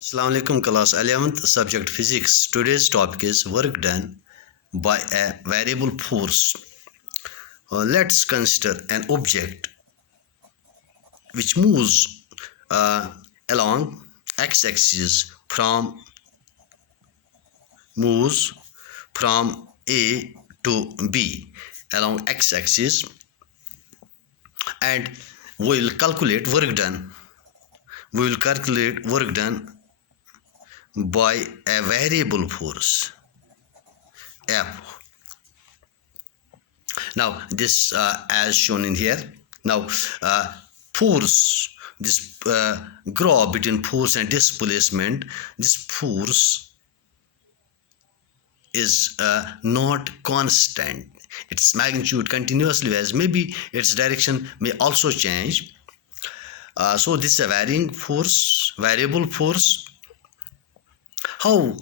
Assalamu alaikum class 11th subject physics. Today's topic is work done by a variable force. Let's consider an object which moves uh, along x-axis moves from A to B along x-axis, and we will calculate work done. We will calculate work done by a variable force F. Now this as shown in here. Now force, this graph between force and displacement, this force is not constant. Its magnitude continuously varies. Maybe its direction may also change. So this is a varying force, variable force. How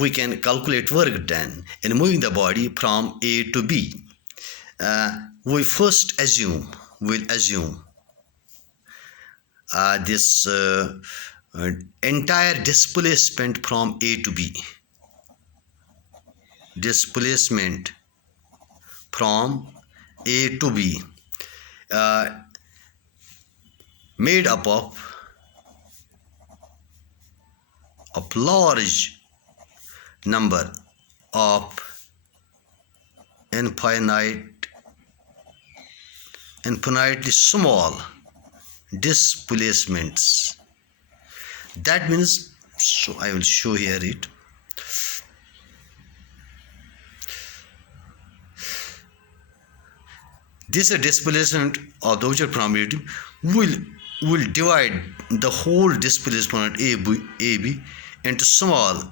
we can calculate work done in moving the body from A to B? We first will assume this entire displacement from A to B. Displacement from A to B made up of large number of infinitely small displacements. That means, so I will show here it. This displacement of the object from A to B will divide the whole displacement AB into small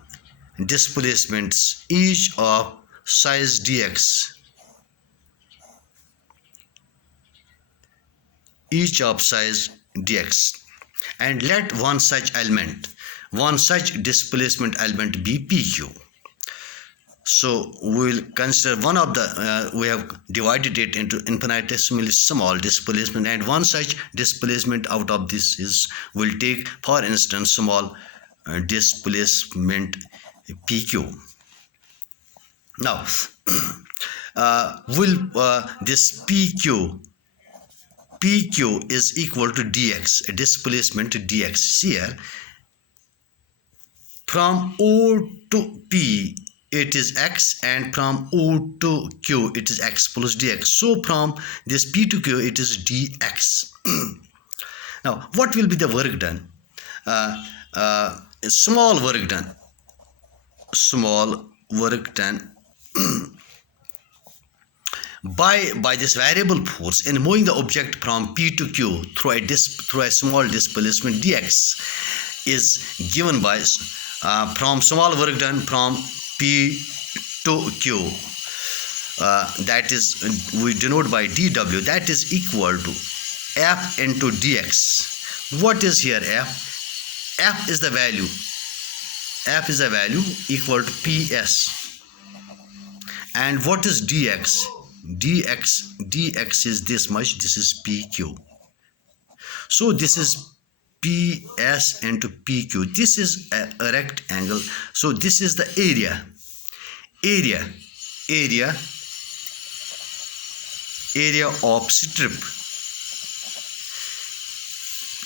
displacements, each of size dx. And let one such displacement element be PQ. So we will consider one of the, we have divided it into infinitesimally small displacement, and one such displacement out of this will take, for instance, small displacement PQ. Now, this PQ is equal to dx, a displacement dx. Here, from O to P, it is x, and from O to Q it is x plus dx. So from this P to Q it is dx. Now what will be the work done? Small work done by this variable force in moving the object from P to Q through a small displacement dx is given by from small work done from P to Q, that is, we denote by dW, that is equal to F into dx. What is here F? F is the value equal to PS. And what is dx? Dx is this much, this is PQ. So this is PS into PQ. This is a rectangle. So this is the area of strip.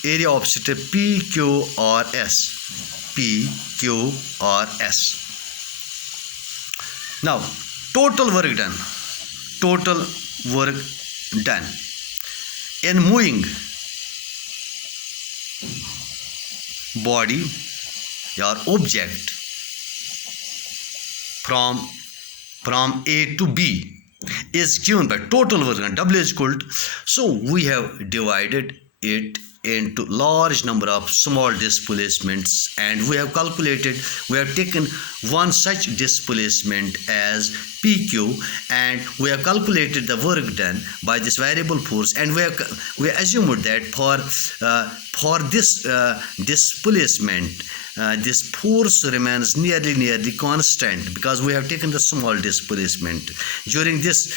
Area of strip PQRS. Now total work done in moving body or object from A to B is given by total work done, W is equal to, so we have divided it into large number of small displacements, and we have taken one such displacement as PQ, and we have calculated the work done by this variable force, and we assumed that for this displacement this force remains nearly constant because we have taken the small displacement. During this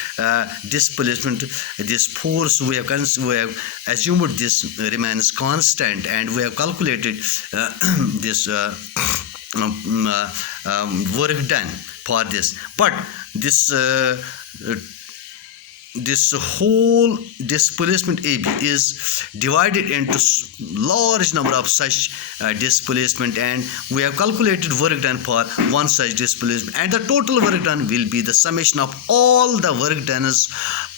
displacement, this force we have assumed this remains constant, and we have calculated this work done for this. But this whole displacement AB is divided into large number of such displacement, and we have calculated work done for one such displacement, and the total work done will be the summation of all the work done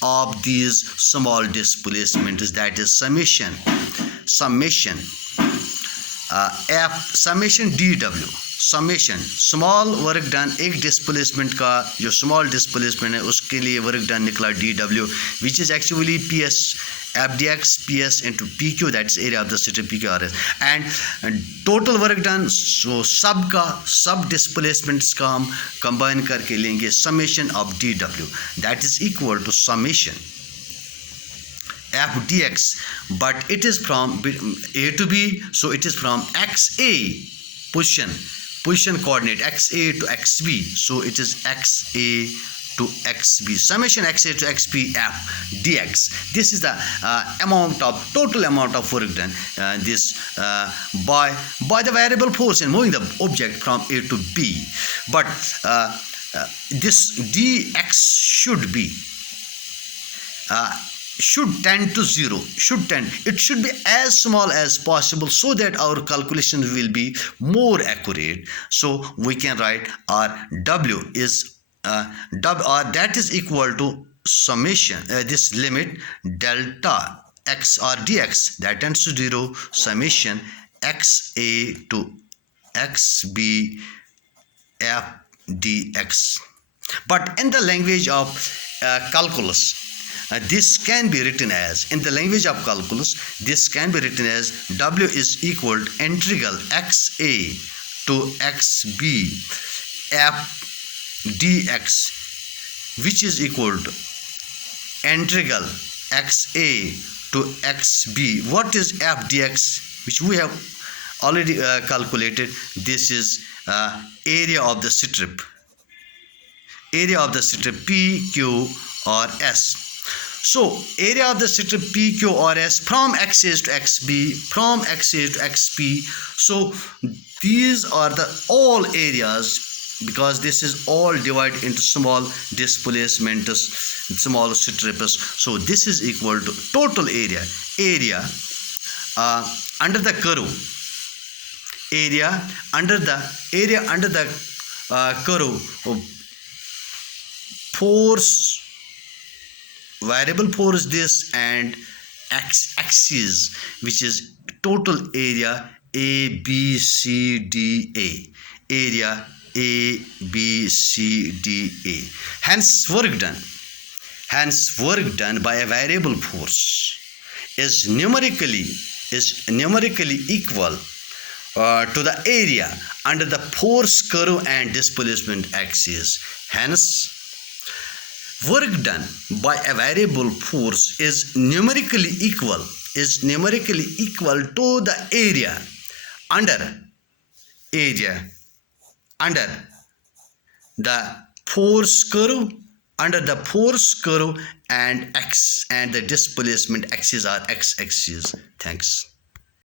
of these small displacements, that is summation dw, summation small work done एक displacement का जो small displacement है उसके लिए work done निकला DW, which is actually PS FDX PS into PQ, that is area of the strip PQRS, and total work done. So सब displacements का हम कंबाइन करके लेंगे summation of DW, that is equal to summation FDX, but it is from A to B, so it is from XA position coordinate XA to XB, so it is XA to XB, summation XA to XB F dx. This is the total amount of work done by the variable force in moving the object from A to B. But this dx should tend to 0, it should be as small as possible so that our calculation will be more accurate. So we can write our W is that is equal to summation this limit delta x or dx that tends to 0 summation XA to XB F dx. But in the language of calculus, this can be written as, in the language of calculus, this can be written as W is equal to integral XA to XB F dx, which is equal to integral XA to XB. What is F dx, which we have already calculated? This is area of the strip P, Q or S. So area of the strip P, Q or S from XA to XB, from XA to XP. So these are the all areas, because this is all divided into small displacements, small strips. So this is equal to total area under the curve, under the curve, force, variable force this, and axis, which is total area ABCDA, area ABCDA. Hence work done by a variable force is numerically equal to the area under the force curve and displacement axis. Hence work done by a variable force is numerically equal to the area under the force curve, and the displacement axis are x axis. Thanks.